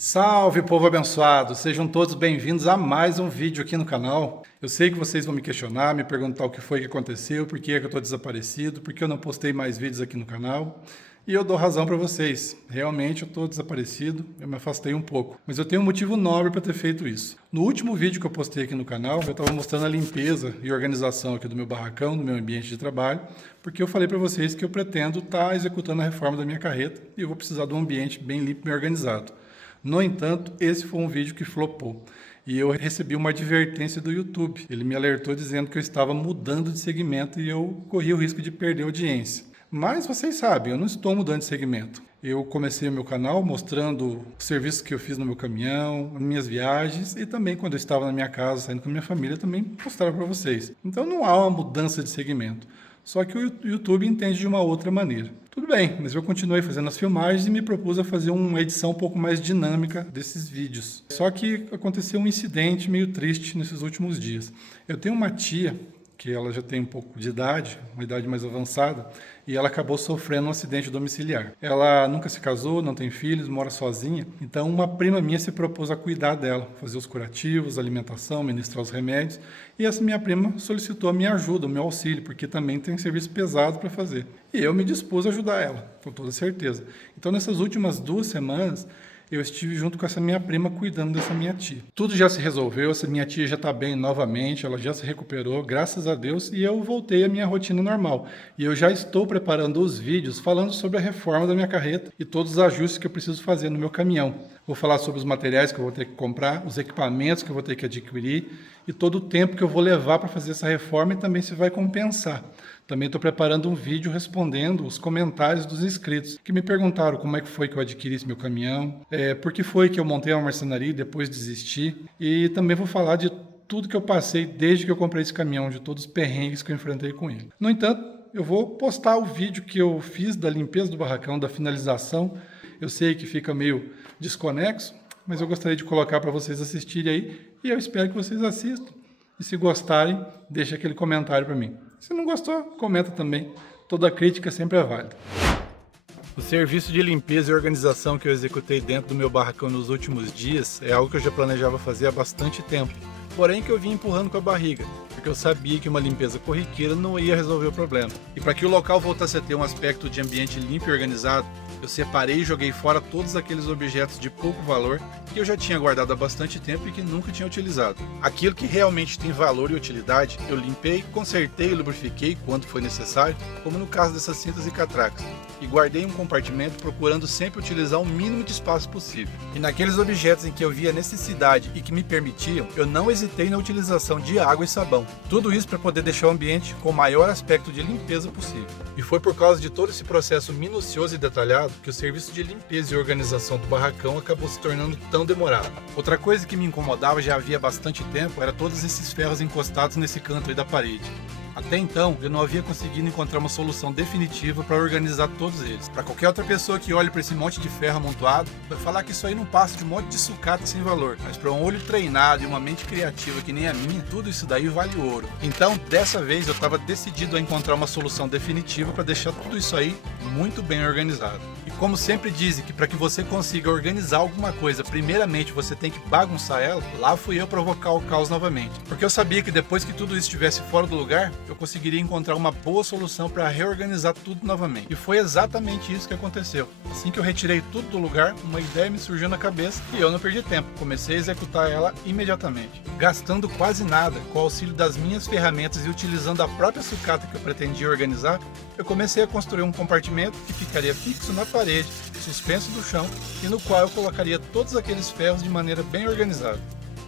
Salve, povo abençoado! Sejam todos bem-vindos a mais um vídeo aqui no canal. Eu sei que vocês vão me questionar, me perguntar o que foi que aconteceu, por que é que eu estou desaparecido, por que eu não postei mais vídeos aqui no canal. E eu dou razão para vocês. Realmente eu estou desaparecido, eu me afastei um pouco. Mas eu tenho um motivo nobre para ter feito isso. No último vídeo que eu postei aqui no canal, eu estava mostrando a limpeza e organização aqui do meu barracão, do meu ambiente de trabalho, porque eu falei para vocês que eu pretendo estar executando a reforma da minha carreta e eu vou precisar de um ambiente bem limpo e bem organizado. No entanto, esse foi um vídeo que flopou. E eu recebi uma advertência do YouTube. Ele me alertou dizendo que eu estava mudando de segmento e eu corri o risco de perder audiência. Mas vocês sabem, eu não estou mudando de segmento. Eu comecei o meu canal mostrando os serviços que eu fiz no meu caminhão, as minhas viagens e também quando eu estava na minha casa, saindo com a minha família, também postava para vocês. Então não há uma mudança de segmento. Só que o YouTube entende de uma outra maneira. Tudo bem, mas eu continuei fazendo as filmagens e me propus a fazer uma edição um pouco mais dinâmica desses vídeos. Só que aconteceu um incidente meio triste nesses últimos dias. Eu tenho uma tia que ela já tem um pouco de idade, uma idade mais avançada, e ela acabou sofrendo um acidente domiciliar. Ela nunca se casou, não tem filhos, mora sozinha, então uma prima minha se propôs a cuidar dela, fazer os curativos, alimentação, ministrar os remédios, e essa minha prima solicitou a minha ajuda, o meu auxílio, porque também tem serviço pesado para fazer. E eu me dispus a ajudar ela, com toda certeza. Então nessas últimas 2 semanas, eu estive junto com essa minha prima cuidando dessa minha tia. Tudo já se resolveu, essa minha tia já está bem novamente, ela já se recuperou, graças a Deus, e eu voltei à minha rotina normal. E eu já estou preparando os vídeos falando sobre a reforma da minha carreta e todos os ajustes que eu preciso fazer no meu caminhão. Vou falar sobre os materiais que eu vou ter que comprar, os equipamentos que eu vou ter que adquirir e todo o tempo que eu vou levar para fazer essa reforma e também se vai compensar. Também estou preparando um vídeo respondendo os comentários dos inscritos que me perguntaram como é que foi que eu adquiri esse meu caminhão, por que foi que eu montei uma marcenaria e depois desisti. E também vou falar de tudo que eu passei desde que eu comprei esse caminhão, de todos os perrengues que eu enfrentei com ele. No entanto, eu vou postar o vídeo que eu fiz da limpeza do barracão, da finalização. Eu sei que fica meio desconexo, mas eu gostaria de colocar para vocês assistirem aí e eu espero que vocês assistam. E se gostarem, deixe aquele comentário para mim. Se não gostou, comenta também. Toda crítica sempre é válida. O serviço de limpeza e organização que eu executei dentro do meu barracão nos últimos dias é algo que eu já planejava fazer há bastante tempo. Porém que eu vim empurrando com a barriga, porque eu sabia que uma limpeza corriqueira não ia resolver o problema. E para que o local voltasse a ter um aspecto de ambiente limpo e organizado, eu separei e joguei fora todos aqueles objetos de pouco valor que eu já tinha guardado há bastante tempo e que nunca tinha utilizado. Aquilo que realmente tem valor e utilidade, eu limpei, consertei e lubrifiquei quando foi necessário, como no caso dessas cintas e catracas, e guardei em um compartimento procurando sempre utilizar o mínimo de espaço possível. E naqueles objetos em que eu via necessidade e que me permitiam, eu não hesitei na utilização de água e sabão. Tudo isso para poder deixar o ambiente com o maior aspecto de limpeza possível. E foi por causa de todo esse processo minucioso e detalhado que o serviço de limpeza e organização do barracão acabou se tornando tão demorado. Outra coisa que me incomodava já havia bastante tempo era todos esses ferros encostados nesse canto aí da parede. Até então, eu não havia conseguido encontrar uma solução definitiva para organizar todos eles. Para qualquer outra pessoa que olhe para esse monte de ferro amontoado, vai falar que isso aí não passa de um monte de sucata sem valor. Mas para um olho treinado e uma mente criativa que nem a minha, tudo isso daí vale ouro. Então, dessa vez, eu estava decidido a encontrar uma solução definitiva para deixar tudo isso aí muito bem organizado. E como sempre dizem que para que você consiga organizar alguma coisa, primeiramente você tem que bagunçar ela, lá fui eu provocar o caos novamente. Porque eu sabia que depois que tudo isso estivesse fora do lugar, eu conseguiria encontrar uma boa solução para reorganizar tudo novamente. E foi exatamente isso que aconteceu. Assim que eu retirei tudo do lugar, uma ideia me surgiu na cabeça e eu não perdi tempo. Comecei a executar ela imediatamente. Gastando quase nada, com o auxílio das minhas ferramentas e utilizando a própria sucata que eu pretendia organizar, eu comecei a construir um compartimento que ficaria fixo na parede, suspenso do chão, e no qual eu colocaria todos aqueles ferros de maneira bem organizada.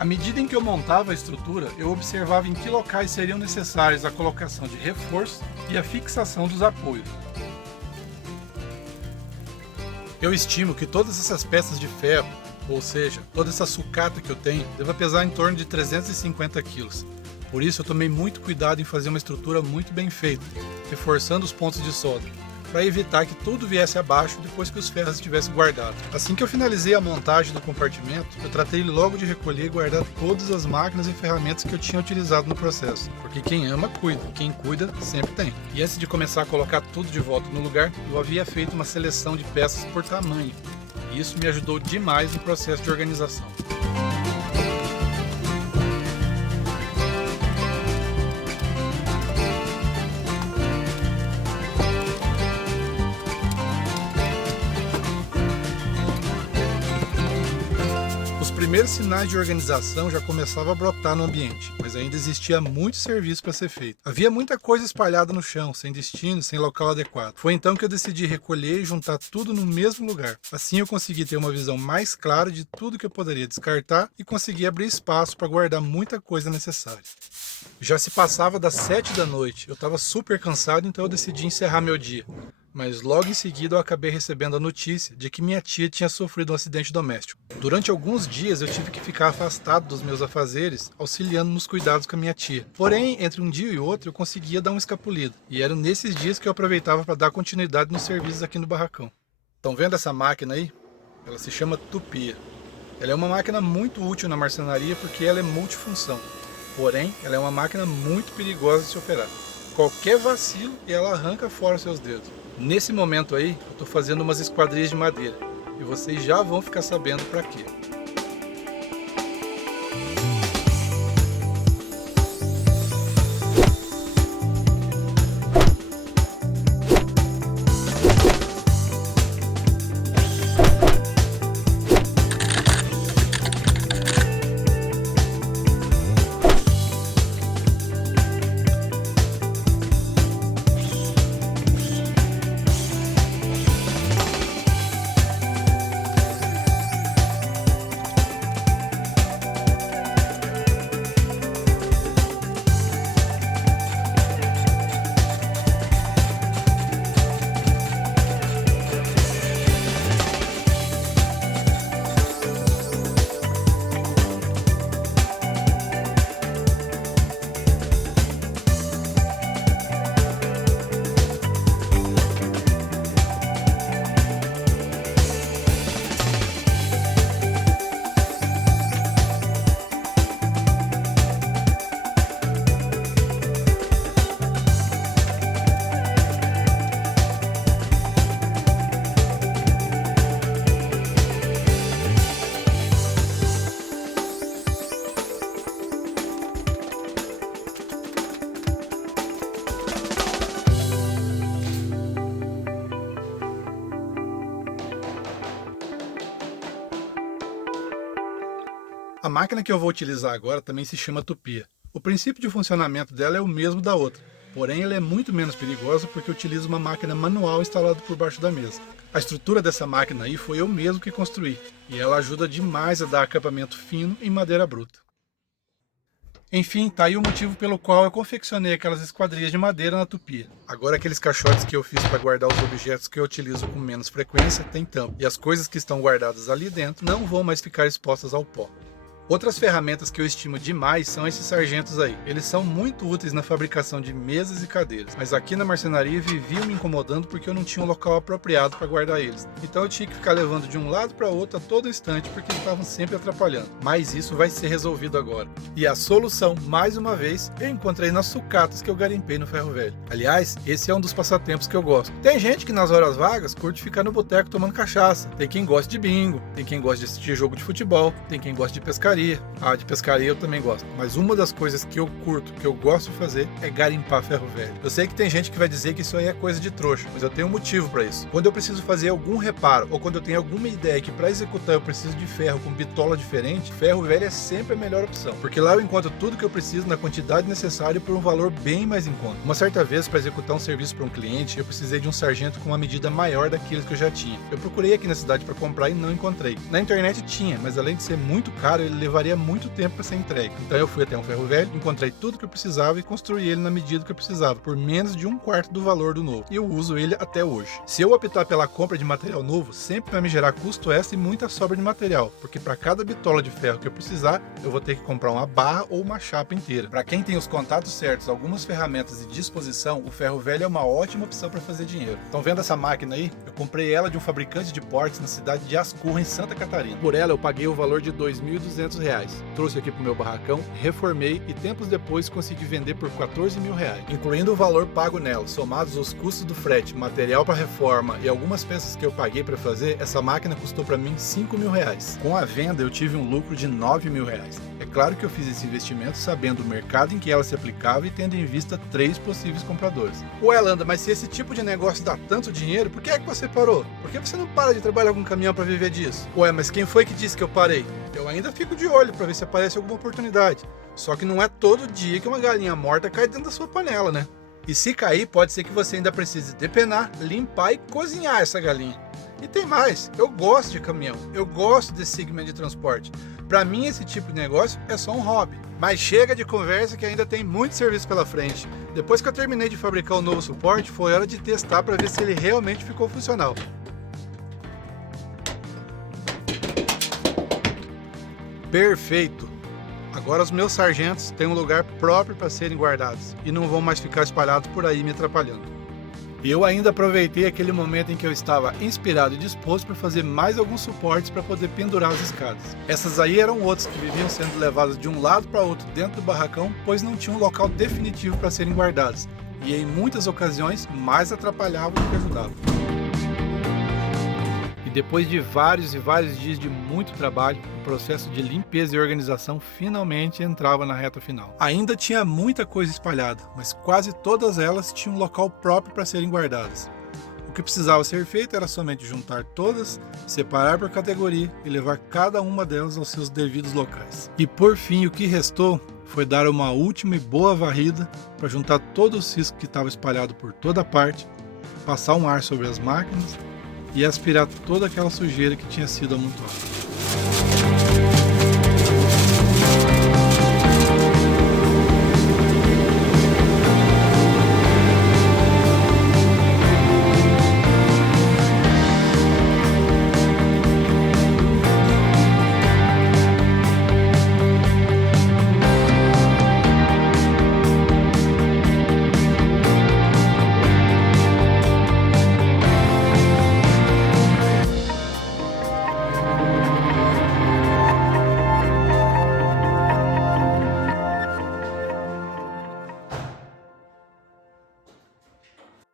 À medida em que eu montava a estrutura, eu observava em que locais seriam necessários a colocação de reforço e a fixação dos apoios. Eu estimo que todas essas peças de ferro, ou seja, toda essa sucata que eu tenho, deva pesar em torno de 350 kg. Por isso eu tomei muito cuidado em fazer uma estrutura muito bem feita, reforçando os pontos de solda, para evitar que tudo viesse abaixo depois que os ferros estivessem guardados. Assim que eu finalizei a montagem do compartimento, eu tratei logo de recolher e guardar todas as máquinas e ferramentas que eu tinha utilizado no processo, porque quem ama cuida, quem cuida sempre tem. E antes de começar a colocar tudo de volta no lugar, eu havia feito uma seleção de peças por tamanho. E isso me ajudou demais no processo de organização. Os primeiros sinais de organização já começavam a brotar no ambiente, mas ainda existia muito serviço para ser feito. Havia muita coisa espalhada no chão, sem destino, sem local adequado. Foi então que eu decidi recolher e juntar tudo no mesmo lugar. Assim eu consegui ter uma visão mais clara de tudo que eu poderia descartar e consegui abrir espaço para guardar muita coisa necessária. Já se passava das 7 da noite, eu estava super cansado, então eu decidi encerrar meu dia. Mas logo em seguida eu acabei recebendo a notícia de que minha tia tinha sofrido um acidente doméstico. Durante alguns dias eu tive que ficar afastado dos meus afazeres, auxiliando nos cuidados com a minha tia. Porém, entre um dia e outro eu conseguia dar uma escapulida. E eram nesses dias que eu aproveitava para dar continuidade nos serviços aqui no barracão. Estão vendo essa máquina aí? Ela se chama tupia. Ela é uma máquina muito útil na marcenaria porque ela é multifunção. Porém, ela é uma máquina muito perigosa de se operar. Qualquer vacilo e ela arranca fora os seus dedos. Nesse momento aí, eu estou fazendo umas esquadrias de madeira. E vocês já vão ficar sabendo para quê. A máquina que eu vou utilizar agora também se chama tupia. O princípio de funcionamento dela é o mesmo da outra, porém ela é muito menos perigosa porque utiliza uma máquina manual instalada por baixo da mesa. A estrutura dessa máquina aí foi eu mesmo que construí, e ela ajuda demais a dar acabamento fino em madeira bruta. Enfim, tá aí o motivo pelo qual eu confeccionei aquelas esquadrias de madeira na tupia. Agora aqueles caixotes que eu fiz para guardar os objetos que eu utilizo com menos frequência tem tampa, e as coisas que estão guardadas ali dentro não vão mais ficar expostas ao pó. Outras ferramentas que eu estimo demais são esses sargentos aí. Eles são muito úteis na fabricação de mesas e cadeiras, mas aqui na marcenaria viviam me incomodando porque eu não tinha um local apropriado para guardar eles. Então eu tinha que ficar levando de um lado para outro a todo instante porque eles estavam sempre atrapalhando. Mas isso vai ser resolvido agora. E a solução, mais uma vez, eu encontrei nas sucatas que eu garimpei no Ferro Velho. Aliás, esse é um dos passatempos que eu gosto. Tem gente que nas horas vagas curte ficar no boteco tomando cachaça. Tem quem gosta de bingo, tem quem gosta de assistir jogo de futebol, tem quem gosta de pescaria. De pescaria eu também gosto. Mas uma das coisas que eu curto, que eu gosto de fazer, é garimpar ferro velho. Eu sei que tem gente que vai dizer que isso aí é coisa de trouxa, mas eu tenho um motivo para isso. Quando eu preciso fazer algum reparo, ou quando eu tenho alguma ideia que para executar eu preciso de ferro com bitola diferente, ferro velho é sempre a melhor opção. Porque lá eu encontro tudo que eu preciso na quantidade necessária por um valor bem mais em conta. Uma certa vez, para executar um serviço para um cliente, eu precisei de um sargento com uma medida maior daqueles que eu já tinha. Eu procurei aqui na cidade para comprar e não encontrei. Na internet tinha, mas além de ser muito caro, ele levaria muito tempo para ser entregue. Então eu fui até um ferro velho, encontrei tudo que eu precisava e construí ele na medida que eu precisava, por menos de 1/4 do valor do novo. E eu uso ele até hoje. Se eu optar pela compra de material novo, sempre vai me gerar custo extra e muita sobra de material, porque para cada bitola de ferro que eu precisar, eu vou ter que comprar uma barra ou uma chapa inteira. Para quem tem os contatos certos, algumas ferramentas e disposição, o ferro velho é uma ótima opção para fazer dinheiro. Estão vendo essa máquina aí? Eu comprei ela de um fabricante de portes na cidade de Ascurra, em Santa Catarina. Por ela eu paguei o valor de R$ 2.200. R$1.200. Trouxe aqui pro meu barracão, reformei e tempos depois consegui vender por R$14 mil. Incluindo o valor pago nela, somados os custos do frete, material para reforma e algumas peças que eu paguei para fazer, essa máquina custou para mim R$5 mil. Com a venda eu tive um lucro de R$9 mil. É claro que eu fiz esse investimento sabendo o mercado em que ela se aplicava e tendo em vista 3 possíveis compradores. Ué, Landa, mas se esse tipo de negócio dá tanto dinheiro, por que é que você parou? Por que você não para de trabalhar com caminhão para viver disso? Ué, mas quem foi que disse que eu parei? Eu ainda fico de olho para ver se aparece alguma oportunidade. Só que não é todo dia que uma galinha morta cai dentro da sua panela, né? E se cair, pode ser que você ainda precise depenar, limpar e cozinhar essa galinha. E tem mais, eu gosto de caminhão, eu gosto desse segmento de transporte. Para mim esse tipo de negócio é só um hobby. Mas chega de conversa que ainda tem muito serviço pela frente. Depois que eu terminei de fabricar o novo suporte, foi hora de testar para ver se ele realmente ficou funcional. Perfeito! Agora os meus sargentos têm um lugar próprio para serem guardados e não vão mais ficar espalhados por aí me atrapalhando. E eu ainda aproveitei aquele momento em que eu estava inspirado e disposto para fazer mais alguns suportes para poder pendurar as escadas. Essas aí eram outras que viviam sendo levadas de um lado para outro dentro do barracão, pois não tinha um local definitivo para serem guardadas, e em muitas ocasiões mais atrapalhavam do que ajudavam. E depois de vários e vários dias de muito trabalho, o processo de limpeza e organização finalmente entrava na reta final. Ainda tinha muita coisa espalhada, mas quase todas elas tinham um local próprio para serem guardadas. O que precisava ser feito era somente juntar todas, separar por categoria e levar cada uma delas aos seus devidos locais. E por fim, o que restou foi dar uma última e boa varrida para juntar todo o cisco que estava espalhado por toda parte, passar um ar sobre as máquinas e aspirar toda aquela sujeira que tinha sido amontoada.